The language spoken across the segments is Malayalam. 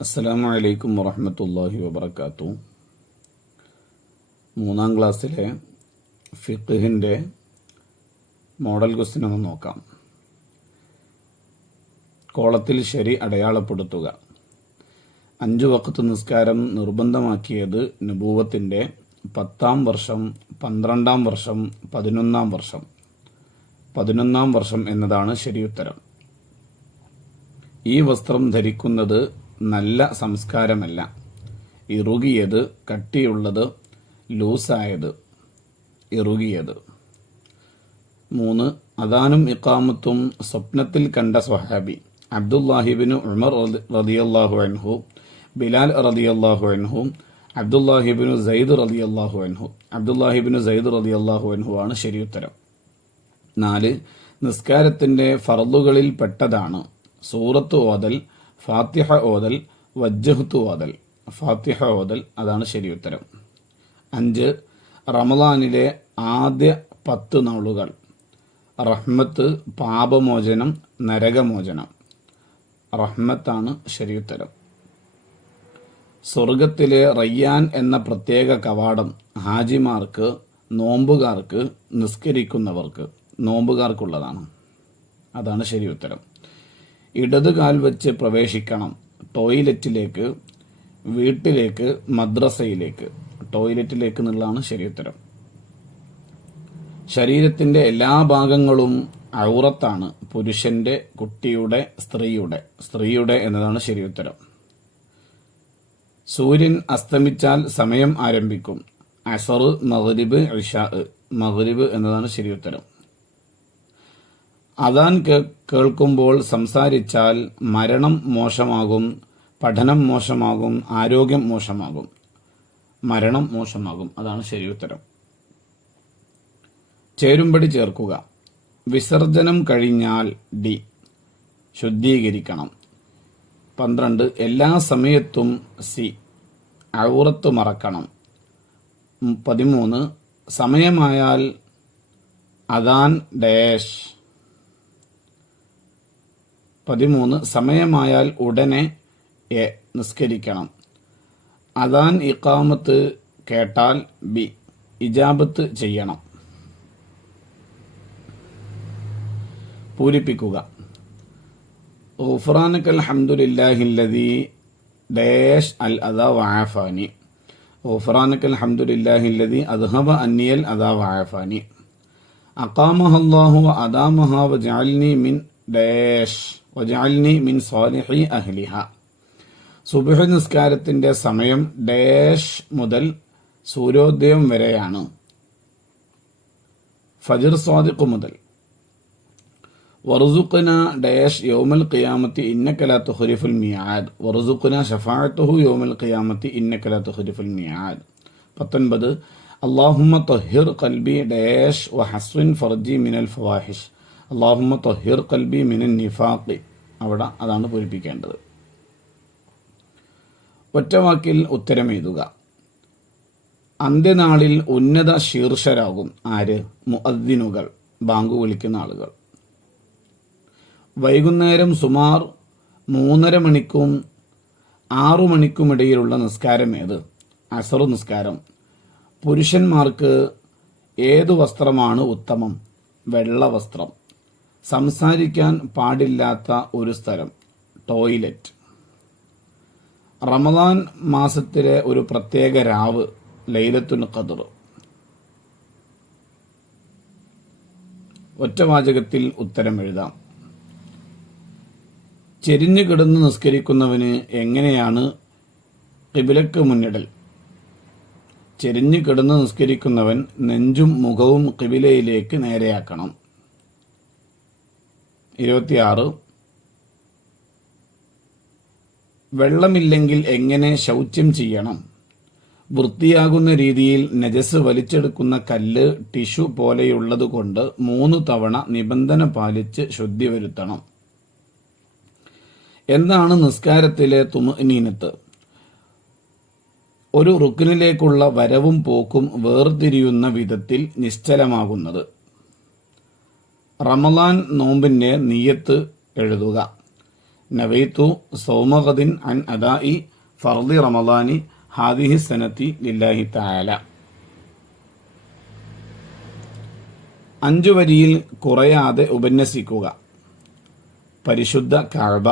അസ്സലാമു അലൈക്കും വറഹ്മത്തുള്ളാഹി വബറകാതുഹു. 3-ാം ക്ലാസ്സിലെ ഫിഖ്ഹിൻ്റെ മോഡൽ ക്വസ്റ്റ്യൻ ഒന്ന് നോക്കാം. കോളത്തിൽ ശരി അടയാളപ്പെടുത്തുക. 5 വഖ്ത് നിസ്കാരം നിർബന്ധമാക്കിയത് നബൂവത്തിൻ്റെ 10-ാം വർഷം, 12-ാം വർഷം, 11-ാം വർഷം. 11-ാം വർഷം എന്നതാണ് ശരിയുത്തരം. ഈ വസ്ത്രം ധരിക്കുന്നത് നല്ല സംസ്കാരമല്ല. ഇറുകിയത്, കട്ടിയുള്ളത്, ലൂസായത്. ഇറുകിയത്. 3. അദാനും ഇഖാമത്തും സ്വപ്നത്തിൽ കണ്ട സ്വഹാബി അബ്ദുല്ലാഹിബ്നു ഉമർ റളിയല്ലാഹു അൻഹു, ബിലാൽ റളിയല്ലാഹു അൻഹു, അബ്ദുല്ലാഹിബ്നു സൈദ് റളിയല്ലാഹു അൻഹു. അബ്ദുല്ലാഹിബ്നു സൈദ് റളിയല്ലാഹു അൻഹു ആണ് ശരിയുത്തരം. 4. നിസ്കാരത്തിന്റെ ഫർളുകളിൽ പെട്ടതാണ് സൂറത്ത് ഓതൽ, ഫാത്തിഹ ഓതൽ, വജ്ജഹ്തു ഓതൽ. ഫാത്തിഹ ഓതൽ അതാണ് ശരിയുത്തരം. 5. റമളാനിലെ ആദ്യ 10 നാളുകൾ റഹ്മത്ത്, പാപമോചനം, നരകമോചനം. റഹ്മത്താണ് ശരിയുത്തരം. സ്വർഗത്തിലെ റയ്യാൻ എന്ന പ്രത്യേക കവാടം ഹാജിമാർക്ക്, നോമ്പുകാർക്ക്, നിസ്കരിക്കുന്നവർക്ക്, നോമ്പുകാർക്കുള്ളതാണ്. അതാണ് ശരിയുത്തരം. ഇടത് കാൽ വെച്ച് പ്രവേശിക്കണം ടോയ്ലറ്റിലേക്ക്, വീട്ടിലേക്ക്, മദ്രസയിലേക്ക്. ടോയ്ലറ്റിലേക്ക് എന്നുള്ളതാണ് ശരിയുത്തരം. ശരീരത്തിന്റെ എല്ലാ ഭാഗങ്ങളും ഔറത്താണ്. പുരുഷന്റെ, കുട്ടിയുടെ, സ്ത്രീയുടെ എന്നതാണ് ശരിയുത്തരം. സൂര്യൻ അസ്തമിച്ചാൽ സമയം ആരംഭിക്കും. അസർ, മഗ്രിബ്, ഇശാ. മഗ്രിബ് എന്നതാണ് ശരിയുത്തരം. അദാൻ കേൾക്കുമ്പോൾ സംസാരിച്ചാൽ മരണം മോശമാകും, പഠനം മോശമാകും, ആരോഗ്യം മോശമാകും. മരണം മോശമാകും അതാണ് ശരിയുത്തരം. ചേരുംപടി ചേർക്കുക. വിസർജനം കഴിഞ്ഞാൽ ഡി. ശുദ്ധീകരിക്കണം. 12. എല്ലാ സമയത്തും സി. ഔറത്ത് മറക്കണം. 13. സമയമായാൽ അദാൻ ഡാഷ്. 13. സമയമായാൽ ഉടനെ എ. നിസ്കരിക്കണം. അദാൻ ഇഖാമത്ത് കേട്ടാൽ ബി. ഇജാബത്ത് ചെയ്യണം. പൂരിപ്പിക്കുക. ഗുഫ്റാനകൽ ഹംദുലില്ലാഹില്ലദീ ഡാഷ് അൽ അദാ വഅഫാനി. ഗുഫ്റാനകൽ ഹംദുലില്ലാഹില്ലദീ അദ്ഹബ അന്നിയൽ അദാ വഅഫാനി. അഖാമഹല്ലാഹു വഅദാമഹാ വജഅൽനി മിൻ ഡാഷ് വജഅൽനി മിൻ സാലിഹി അഹ്ലിഹ. സുബ്ഹ് നിസ്കാരത്തിന്റെ സമയം ഡാഷ് മുതൽ സൂര്യോദയം വരെയാണ്. ഫജ്ർ സ്വാദിഖ് മുതൽ. വറുസുഖ്ന ഡാഷ് യൗമൽ ഖിയാമത്തി ഇന്നക ലാ തുഖ്ലിഫുൽ മിആദ്. വറുസുഖ്ന ശഫാഅത്തുഹു യൗമൽ ഖിയാമത്തി ഇന്നക ലാ തുഖ്ലിഫുൽ മിആദ്. 19. അല്ലാഹുമ്മ തഹിർ ഖൽബി ഡാഷ് വഹസ്വിൻ ഫർജി മിനൽ ഫവാഹിഷ്. അല്ലാഹുമ്മ തഹിർ ഖൽബി മിനൻ നിഫാഖി. അവിടെ അതാണ് പൂരിപ്പിക്കേണ്ടത്. ഒറ്റവാക്കിൽ ഉത്തരം എഴുതുക. അന്ത്യനാളിൽ ഉന്നത ശീർഷരാകും ആര്? മുഅദ്ദിനുകൾ, ബാങ്ക് വിളിക്കുന്ന ആളുകൾ. വൈകുന്നേരം സുമാർ 3:30 മണിക്കും 6 മണിക്കുമിടയിലുള്ള നിസ്കാരം ഏത്? അസർ നിസ്കാരം. പുരുഷന്മാർക്ക് ഏതു വസ്ത്രമാണ് ഉത്തമം? വെള്ള വസ്ത്രം. സംസാരിക്കാൻ പാടില്ലാത്ത ഒരു സ്ഥലം ടോയ്ലറ്റ്. റമദാൻ മാസത്തിലെ ഒരു പ്രത്യേക രാവ് ലൈലത്തുൽ ഖദ്ർ. ഒറ്റവാചകത്തിൽ ഉത്തരം എഴുതാം. ചെരിഞ്ഞു കിടന്ന് നിസ്കരിക്കുന്നവന് എങ്ങനെയാണ് ഖിബ്ലക്ക് മുന്നിടൽ? ചെരിഞ്ഞു കിടന്ന് നിസ്കരിക്കുന്നവൻ നെഞ്ചും മുഖവും ഖിബിലയിലേക്ക് നേരെയാക്കണം. 26. വെള്ളമില്ലെങ്കിൽ എങ്ങനെ ശൗച്യം ചെയ്യണം? വൃത്തിയാകുന്ന രീതിയിൽ നജസ് വലിച്ചെടുക്കുന്ന കല്ല്, ടിഷ്യൂ പോലെയുള്ളതുകൊണ്ട് 3 തവണ നിബന്ധന പാലിച്ച് ശുദ്ധി വരുത്തണം. എന്താണ് നിസ്കാരത്തിലെ തുമഅ്നീനത്ത്? ഒരു റുക്നിലേക്കുള്ള വരവും പോക്കും വേർതിരിയുന്ന വിധത്തിൽ നിശ്ചലമാകുന്നത്. റമളാൻ നോമ്പിന്റെ നിയ്യത്ത് എഴുതുക. നവൈതു സൗമഗദിൻ അൻ അദാഇ ഫർദി റമദാനി ഹാദിഹി സനത്തി ലില്ലാഹി തആല. 5 വരിയിൽ കുറയാതെ ഉപന്യസിക്കുക. പരിശുദ്ധ കഅബ.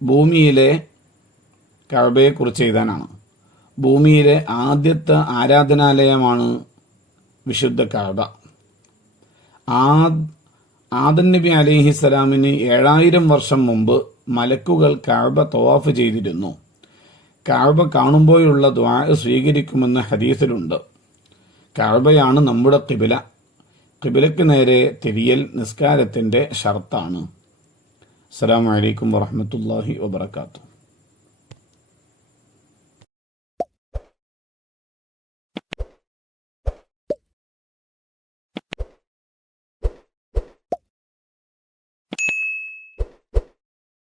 ഭൂമിയിലെ കഅബയെക്കുറിച്ച് എഴുതാനാണ്. ഭൂമിയിലെ ആദ്യത്തെ ആരാധനാലയമാണ് വിശുദ്ധ കഅബ. ആദം നബി അലൈഹിസ്സലാമിന് 7000 വർഷം മുമ്പ് മലക്കുകൾ കഅബ തവാഫ് ചെയ്തിരുന്നു. കഅബ കാണുമ്പോഴുള്ള ദുആ സ്വീകരിക്കുമെന്ന് ഹദീസിലുണ്ട്. കഅബയാണ് നമ്മുടെ ഖിബ്ല. ഖിബ്ലയ്ക്ക് നേരെ തിരിയൽ നിസ്കാരത്തിൻ്റെ ഷർത്താണ്. അസ്സലാമു അലൈക്കും വറഹ്മത്തുള്ളാഹി വബറകാതുഹു.